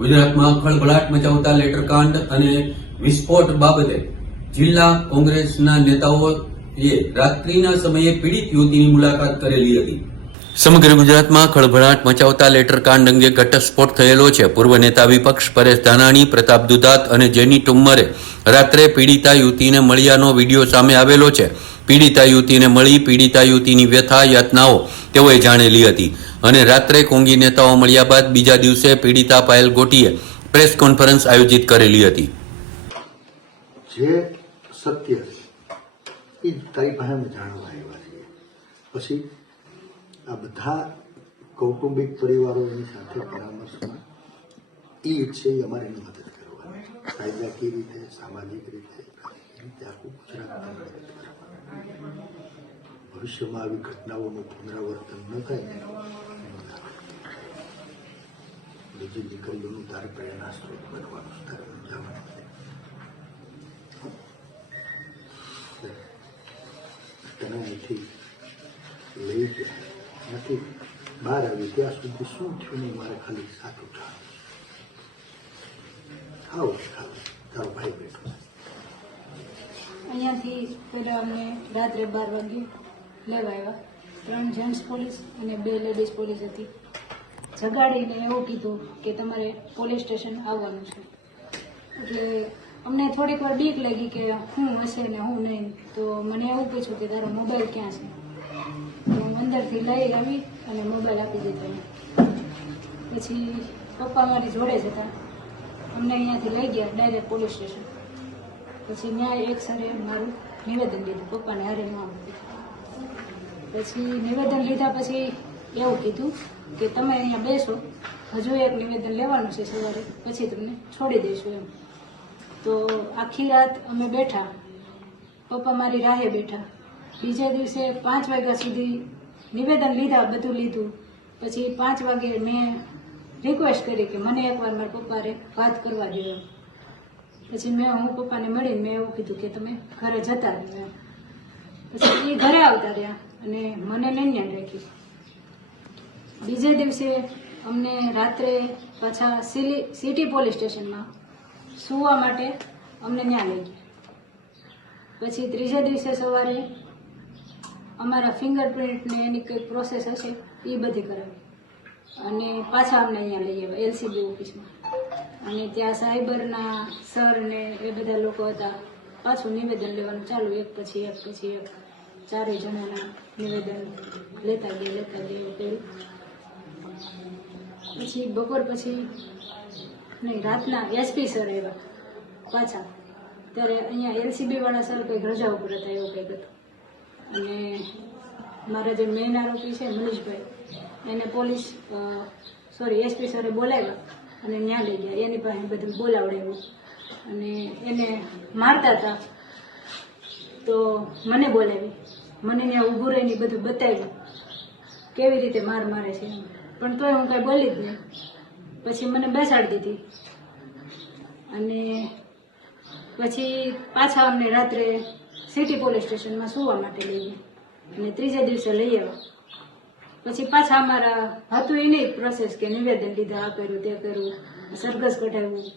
ગુજરાતમાં ખળભળાટ મચાવતા લેટરકાંડ અને વિસ્ફોટ બાબતે જિલ્લા કોંગ્રેસના નેતાઓએ રાત્રિના સમયે પીડિત યુવતીની મુલાકાત કરેલી હતી. સમગ્ર ગુજરાતમાં ખળભળાટ મચાવતા લેટરકાંડ અંગે ઘટસ્ફોટ થયેલો છે. પૂર્વ નેતા વિપક્ષ પરેશ ધાનાણી, પ્રતાપ દુધાત અને જેની ઠુમ્મરે રાત્રે પીડિતા યુવતીને મળ્યાનો વિડીયો સામે આવેલો છે. પીડિતા યુવતીને મળી પીડિતા યુવતીની વ્યથા યાતનાઓ તેઓએ જાણેલી હતી અને રાત્રે કોંગી નેતાઓ મળ્યા બાદ બીજા દિવસે પીડિતા પાયલ ગોટીએ પ્રેસ કોન્ફરન્સ આયોજિત કરેલી હતી. જે સત્ય એ તારી પાસે અમે જાણવા આવ્યા છીએ. પછી આ બધા કૌટુંબિક પરિવારો એની સાથે પરામર્શમાં એ ઈચ્છે એ અમારે એની મદદ કરવાની, કાયદાકીય રીતે, સામાજિક રીતે, આખું ગુજરાત ભવિષ્યમાં આવી ઘટનાઓનું પુનરાવર્તન ન થાય. બીજી દીકરીઓનું તારે પ્રેરણા સ્ત્રોત બનવાનું તારે સમજાવવાનું. તને અહીંથી લઈ ગયા નથી, બહાર આવી ત્યાં સુધી શું થયું નહીં, મારે ખાલી સાચું ખાવ તારો ભાઈ બેઠો. અહીંયાથી પહેલાં અમને રાત્રે 12 વાગે લેવા આવ્યા. 3 જેન્ટ્સ પોલીસ અને 2 લેડીઝ પોલીસ હતી. જગાડીને એવું કીધું કે તમારે પોલીસ સ્ટેશન આવવાનું છે. એટલે અમને થોડીક વાર બીક લાગી કે હું હશે ને હું નહીં. તો મને એવું પૂછ્યું કે તારો મોબાઈલ ક્યાં છે. તો હું અંદરથી લઈ આવી અને મોબાઈલ આપી દીધો. પછી પપ્પા મારી જોડે જ હતા. અમને અહીંયાથી લઈ ગયા ડાયરેક્ટ પોલીસ સ્ટેશન. પછી ત્યાં એક સરે મારું નિવેદન લીધું, પપ્પાને હારે ન આવતું. પછી નિવેદન લીધા પછી એવું કીધું કે તમે અહીંયા બેસો, હજુ એક નિવેદન લેવાનું છે સવારે, પછી તમને છોડી દઈશું એમ. તો આખી રાત અમે બેઠા, પપ્પા મારી રાહે બેઠા. બીજા દિવસે 5 વાગ્યા સુધી નિવેદન લીધા, બધું લીધું. પછી 5 વાગે મેં રિક્વેસ્ટ કરી કે મને એકવાર મારા પપ્પાને વાત કરવા દો એમ. પછી હું પપ્પાને મળીને મેં એવું કીધું કે તમે ઘરે જતા રહ્યો એમ. પછી એ ઘરે આવતા રહ્યા અને મને નૈન્યા રાખી. બીજે દિવસે અમને રાત્રે પાછા સિટી પોલીસ સ્ટેશનમાં સુવા માટે અમને ત્યાં લઈ ગયા. પછી ત્રીજા દિવસે સવારે અમારા ફિંગરપ્રિન્ટને એની કંઈક પ્રોસેસ હશે એ બધી કરાવી અને પાછા અમને અહીંયા લઈ આવ્યા એલસીબી ઓફિસમાં. અને ત્યાં સાયબરના સર ને એ બધા લોકો હતા. પાછું નિવેદન લેવાનું ચાલુ, એક પછી એક 4 જણાના નિવેદન લેતા ગયા એવું કર્યું. પછી બપોર પછી નહીં, રાતના એસપી સર આવ્યા પાછા. ત્યારે અહીંયા એલસીબી વાળા સર કંઈક રજા ઉપર હતા એવું કંઈક હતું. અને મારા જે મેઇન આરોપી છે મનીષભાઈ, એને એસપી સરે બોલાવ્યા અને ત્યાં લઈ ગયા. એની પાસે બધું બોલાવડાવ્યું અને એને મારતા હતા તો મને બોલાવી, મને ત્યાં ઊભું રહીને બધું બતાવ્યું કેવી રીતે મારે છે. પણ તોય હું કાંઈ બોલી જ નહીં. પછી મને બેસાડી દીધી અને પછી પાછા અમને રાત્રે સિટી પોલીસ સ્ટેશનમાં સુવા માટે લઈ ગયા અને ત્રીજા દિવસે લઈ આવ્યા. પછી પાછા અમારા હતું એ નહીં પ્રોસેસ કે નિવેદન લીધા, આ કર્યું તે કર્યું, સરઘસ કઢાવ્યું,